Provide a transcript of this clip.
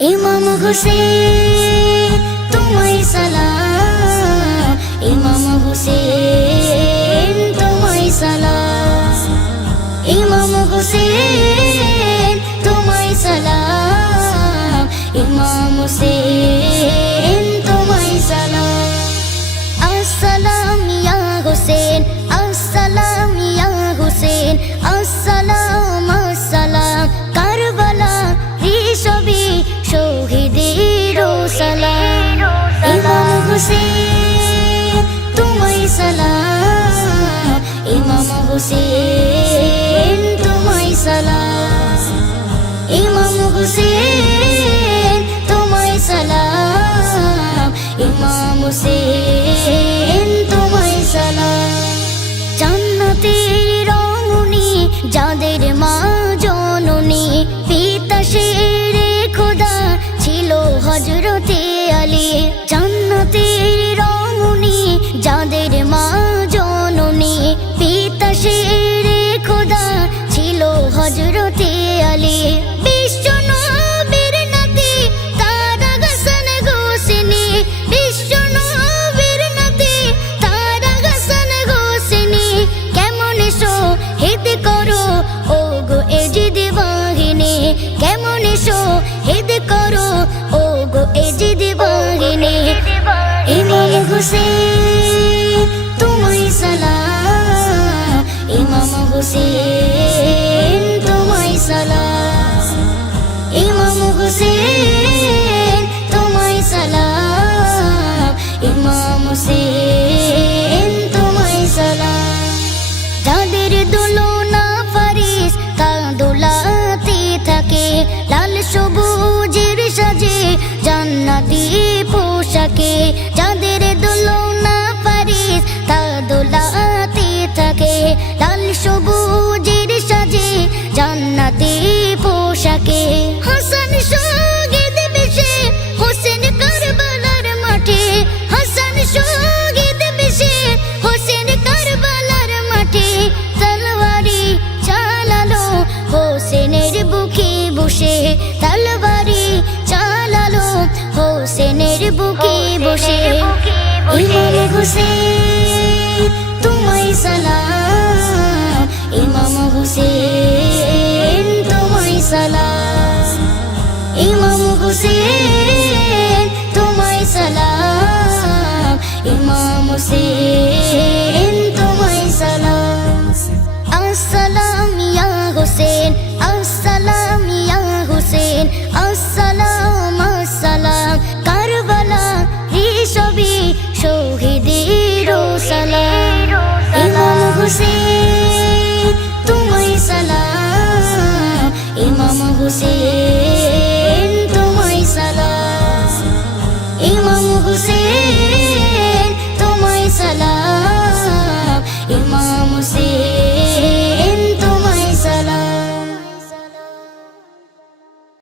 ইমাম হুসেন তোমায় সালাম, ইমাম হুসেন তোমায় সালাম, ইমাম হুসেন তোমায় সালাম, ইমাম হুসেন তোমায় সালাম। আসসালাম ইয়া হুসেন, আসসালাম ইয়া হুসেন, আসসালাম আসসালাম কারবালা রিসবি শহীদের সালাম। ইমাম হুসেন তোমায় সালাম, ইমাম হুসেন তোমায় সালাম, ইমাম হুসেন তোমায় সালাম, ইমাম হুসেন তোমায় সালাম। জান্নাতের রমণী যাদের মা জননী, পিতা শেরে খোদা ছিল হযরতে আলী। জান্নাতের রমণী যাদের মা জননী, পিতা শেরে খোদা ছিল হযরতে আলী। বিশ্ব নবীর নাতি তারা হাসান হোসেনী, বিশ্ব নবীর নাতি তারা হাসান হোসেনী। কেমন শহীদ করো ও গো এজিদ বাহিনী, কেমন শহীদ করো ও গো এজিদ বাহিনী। ইমাম হুসেন তোমায় সালাম, ইমাম হুসেন তোমায় সালাম, ইমাম হুসেন তোমায় সালাম, ইমাম হুসেন তোমায় সালাম। যাদের দোলনা ফারিস তা দোলাতে থাকে, লাল সবুজের সাজে জান্নাতি পোশাকে। যাদের দোলনা ফারিস তা দোলাতে থাকে, লাল সবুজের সাজে জান্নাতি পোশাকে। হাসান শহীদ বেশে হোসেন কারবালার মাঠে, হাসান শহীদ বেশে হোসেন কারবালার মাঠে। তলওয়ারি চালালো হোসেনের বুকে বসে, তলওয়ারি চালালো হোসেনের বুকে বসে। ইমাম হুসেন তোমায় সালাম, ইমাম হুসেন তোমায় সালাম, ইমাম হুসেন তোমায় সালাম, ইমাম হুসেন তোমায় সালাম। আসসালাম ইয়া হুসেন, আসসালাম ইয়া হুসেন, আসসালাম আসসালাম কারবালা রিসবি শহীদের সালাম। ইমাম হুসেন তোমায় সালাম, ইমাম হুসেন